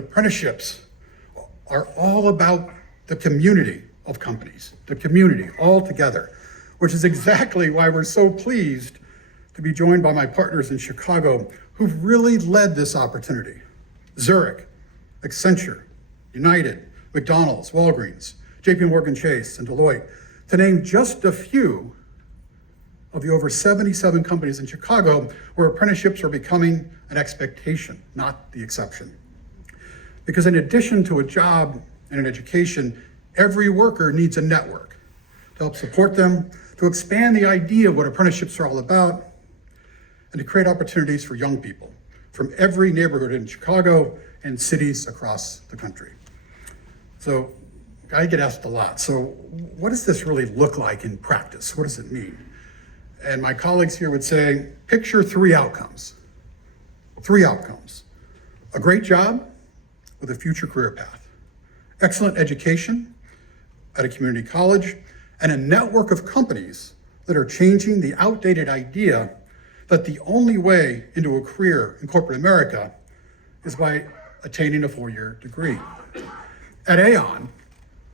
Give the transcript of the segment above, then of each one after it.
Apprenticeships are all about the community of companies, the community all together, which is exactly why we're so pleased to be joined by my partners in Chicago who've really led this opportunity. Zurich, Accenture, United, McDonald's, Walgreens, JP Morgan Chase, and Deloitte, to name just a few of the over 77 companies in Chicago where apprenticeships are becoming an expectation, not the exception. Because in addition to a job and an education, every worker needs a network to help support them, to expand the idea of what apprenticeships are all about, and to create opportunities for young people from every neighborhood in Chicago and cities across the country. So I get asked a lot, so what does this really look like in practice? What does it mean? And my colleagues here would say, picture three outcomes. Three outcomes: a great job with a future career path, excellent education at a community college, and a network of companies that are changing the outdated idea that the only way into a career in corporate America is by attaining a four-year degree. At AON,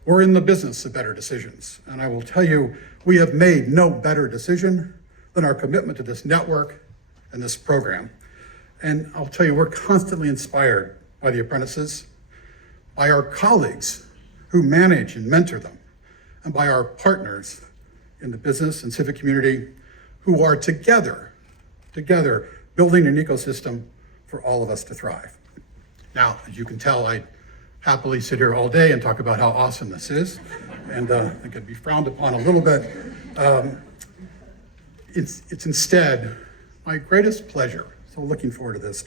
we're in the business of better decisions, and I will tell you, we have made no better decision than our commitment to this network and this program. And I'll tell you, we're constantly inspired by the apprentices, by our colleagues who manage and mentor them, and by our partners in the business and civic community who are together building an ecosystem for all of us to thrive. Now, as you can tell, I happily sit here all day and talk about how awesome this is, and it could be frowned upon a little bit. It's instead my greatest pleasure, so looking forward to this,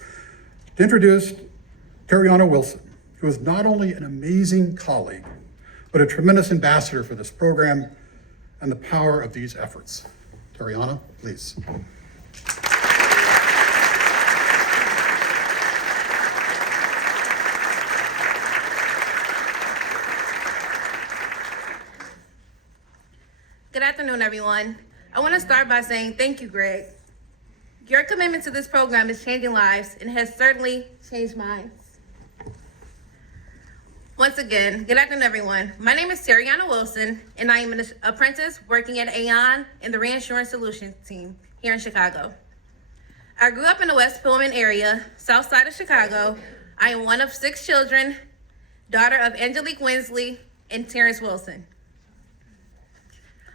to introduce Tariana Wilson, who is not only an amazing colleague, but a tremendous ambassador for this program and the power of these efforts. Tariana, please. Good afternoon, everyone. I want to start by saying thank you, Greg. Your commitment to this program is changing lives and has certainly changed mine. Once again, good afternoon, everyone. My name is Tariana Wilson, and I am an apprentice working at AON in the Reinsurance Solutions team here in Chicago. I grew up in the West Pullman area, south side of Chicago. I am one of 6 children, daughter of Angelique Winsley and Terrence Wilson.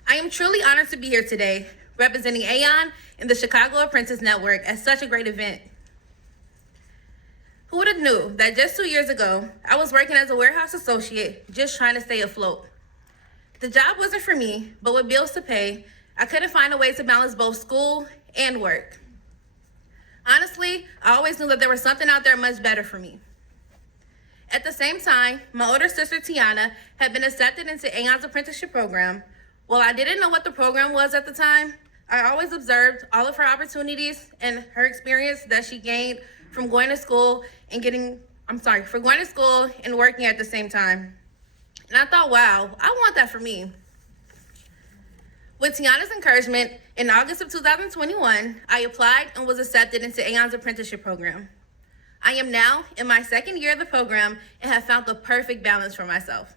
I am truly honored to be here today, representing AON and the Chicago Apprentice Network at such a great event. Who would have knew that just 2 years ago, I was working as a warehouse associate, just trying to stay afloat. The job wasn't for me, but with bills to pay, I couldn't find a way to balance both school and work. Honestly, I always knew that there was something out there much better for me. At the same time, my older sister, Tiana, had been accepted into AON's apprenticeship program. While I didn't know what the program was at the time, I always observed all of her opportunities and her experience that she gained from going to school and working at the same time. And I thought, wow, I want that for me. With Tiana's encouragement, in August of 2021, I applied and was accepted into AON's apprenticeship program. I am now in my 2nd year of the program and have found the perfect balance for myself.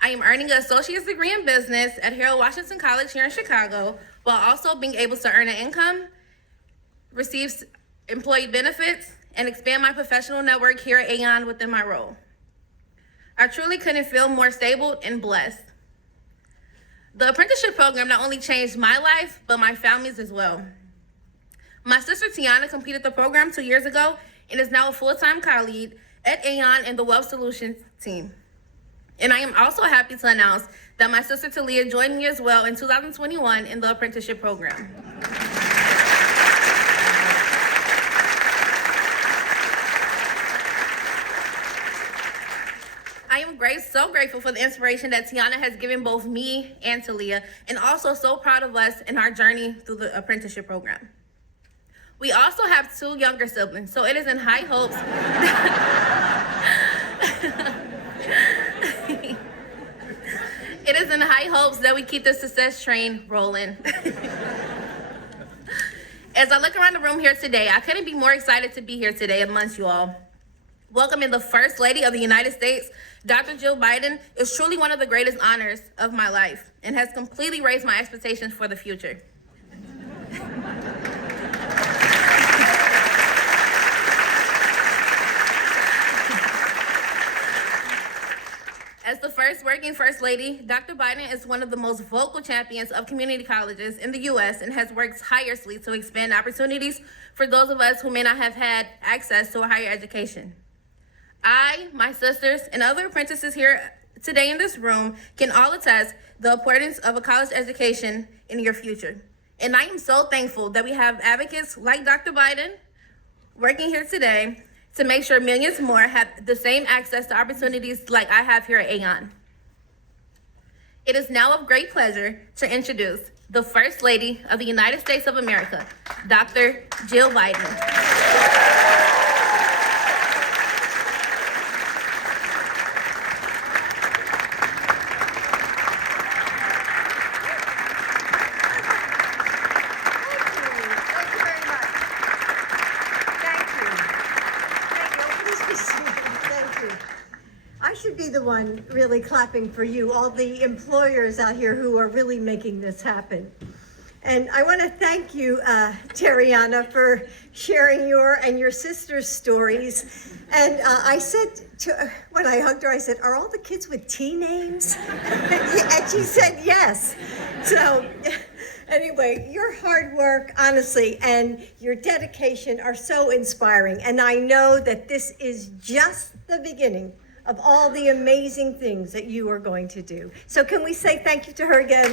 I am earning an associate's degree in business at Harold Washington College here in Chicago, while also being able to earn an income, receive employee benefits, and expand my professional network here at AON within my role. I truly couldn't feel more stable and blessed. The apprenticeship program not only changed my life, but my family's as well. My sister Tiana completed the program 2 years ago and is now a full-time colleague at AON in the Wealth Solutions team. And I am also happy to announce that my sister Talia joined me as well in 2021 in the apprenticeship program. I am so grateful for the inspiration that Tiana has given both me and Talia, and also so proud of us in our journey through the apprenticeship program. We also have 2 younger siblings, so it is in high hopes. It is in high hopes that we keep the success train rolling. As I look around the room here today, I couldn't be more excited to be here today amongst you all. Welcoming the First Lady of the United States, Dr. Jill Biden, is truly one of the greatest honors of my life and has completely raised my expectations for the future. As the first working First Lady, Dr. Biden is one of the most vocal champions of community colleges in the U.S. and has worked tirelessly to expand opportunities for those of us who may not have had access to a higher education. I, my sisters, and other apprentices here today in this room can all attest the importance of a college education in your future. And I am so thankful that we have advocates like Dr. Biden working here today to make sure millions more have the same access to opportunities like I have here at AON. It is now of great pleasure to introduce the First Lady of the United States of America, Dr. Jill Biden. The one really clapping for you, all the employers out here who are really making this happen. And I want to thank you, Tariana, for sharing your and your sister's stories. And I said, when I hugged her, I said, are all the kids with T names? And she said yes. So anyway, your hard work, honestly, and your dedication are so inspiring. And I know that this is just the beginning of all the amazing things that you are going to do. So can we say thank you to her again?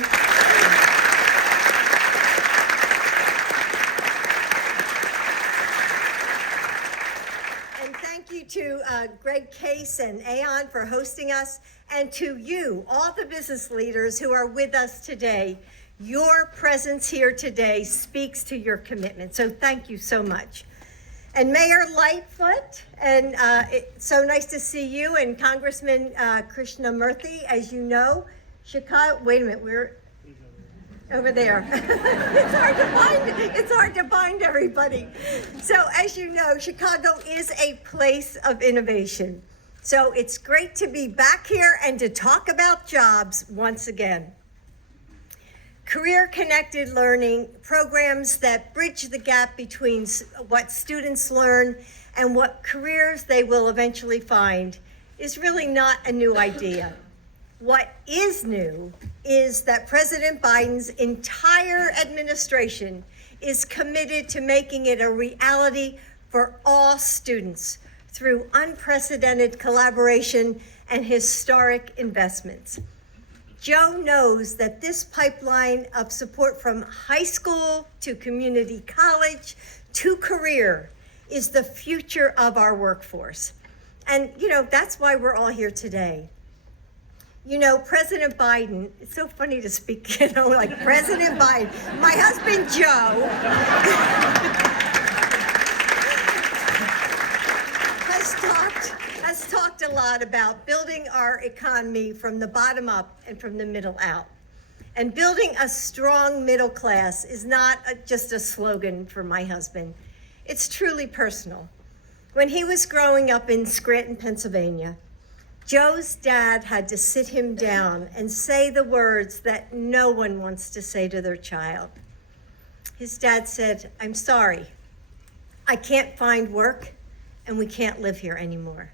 And thank you to Greg Case and AON for hosting us, and to you, all the business leaders who are with us today. Your presence here today speaks to your commitment, so thank you so much. And Mayor Lightfoot, and it's so nice to see you, and Congressman Krishnamurthy, as you know, Chicago, wait a minute, we're over there. It's hard to find everybody. So as you know, Chicago is a place of innovation. So it's great to be back here and to talk about jobs once again. Career-connected learning programs that bridge the gap between what students learn and what careers they will eventually find is really not a new idea. What is new is that President Biden's entire administration is committed to making it a reality for all students through unprecedented collaboration and historic investments. Joe knows that this pipeline of support from high school to community college to career is the future of our workforce. And, that's why we're all here today. President Biden, it's so funny to speak, like President Biden. My husband, Joe, has talked a lot about building our economy from the bottom up and from the middle out. And building a strong middle class is not just a slogan for my husband. It's truly personal. When he was growing up in Scranton, Pennsylvania, Joe's dad had to sit him down and say the words that no one wants to say to their child. His dad said, "I'm sorry, I can't find work and we can't live here anymore."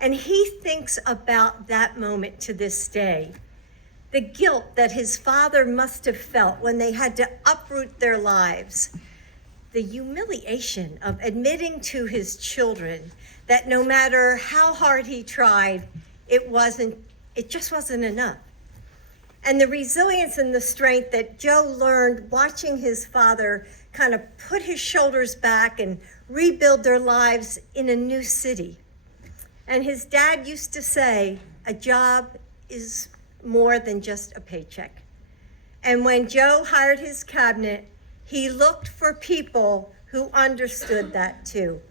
And he thinks about that moment to this day. The guilt that his father must have felt when they had to uproot their lives. The humiliation of admitting to his children that no matter how hard he tried, it just wasn't enough. And the resilience and the strength that Joe learned watching his father kind of put his shoulders back and rebuild their lives in a new city. And his dad used to say, a job is more than just a paycheck. And when Joe hired his cabinet, he looked for people who understood that too.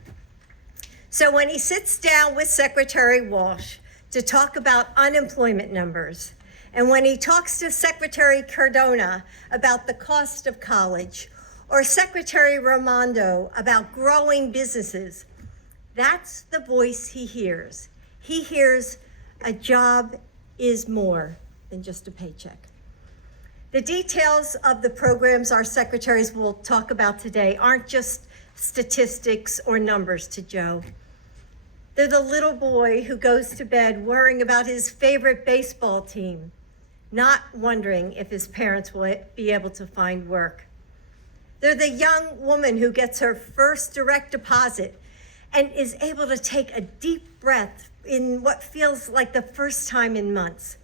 So when he sits down with Secretary Walsh to talk about unemployment numbers, and when he talks to Secretary Cardona about the cost of college, or Secretary Raimondo about growing businesses, That's the voice he hears. He hears a job is more than just a paycheck. The details of the programs our secretaries will talk about today aren't just statistics or numbers to Joe. They're the little boy who goes to bed worrying about his favorite baseball team, not wondering if his parents will be able to find work. They're the young woman who gets her first direct deposit and is able to take a deep breath in what feels like the first time in months.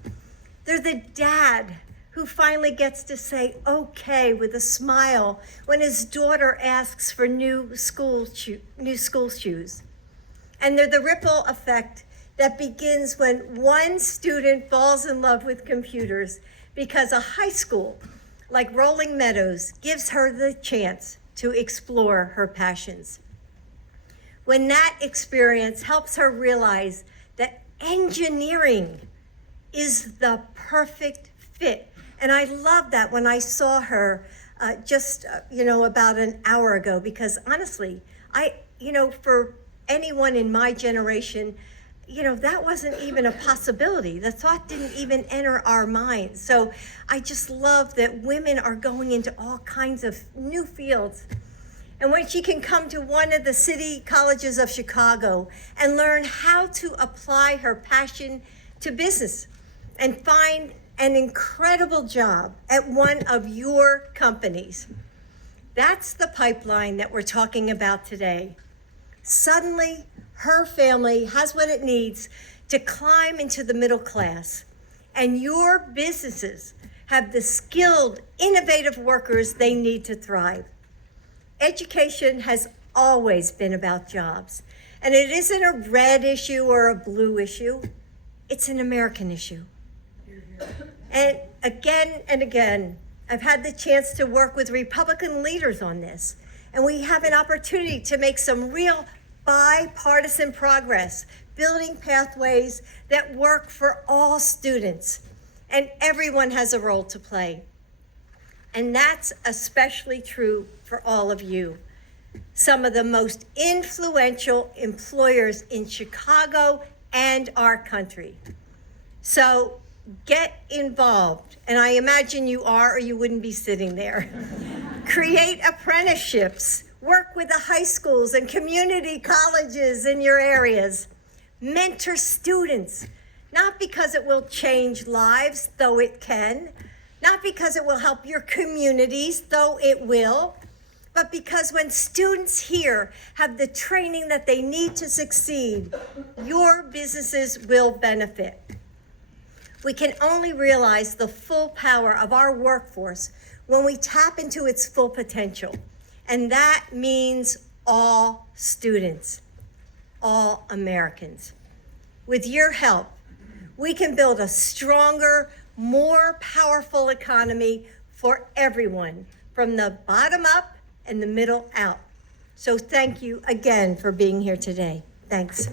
They're the dad who finally gets to say okay with a smile when his daughter asks for new school shoes. And they're the ripple effect that begins when one student falls in love with computers because a high school like Rolling Meadows gives her the chance to explore her passions. When that experience helps her realize that engineering is the perfect fit. And I love that when I saw her about an hour ago, because honestly, for anyone in my generation, that wasn't even a possibility. The thought didn't even enter our minds. So I just love that women are going into all kinds of new fields. And when she can come to one of the city colleges of Chicago and learn how to apply her passion to business and find an incredible job at one of your companies. That's the pipeline that we're talking about today. Suddenly, her family has what it needs to climb into the middle class, and your businesses have the skilled, innovative workers they need to thrive. Education has always been about jobs, and it isn't a red issue or a blue issue. It's an American issue. And again, I've had the chance to work with Republican leaders on this, and we have an opportunity to make some real bipartisan progress, building pathways that work for all students, and everyone has a role to play. And that's especially true for all of you, some of the most influential employers in Chicago and our country. So get involved, and I imagine you are, or you wouldn't be sitting there. Create apprenticeships, work with the high schools and community colleges in your areas. Mentor students, not because it will change lives, though it can, not because it will help your communities, though it will, but because when students here have the training that they need to succeed, your businesses will benefit. We can only realize the full power of our workforce when we tap into its full potential. And that means all students, all Americans. With your help, we can build a stronger, more powerful economy for everyone, from the bottom up and the middle out. So thank you again for being here today. Thanks.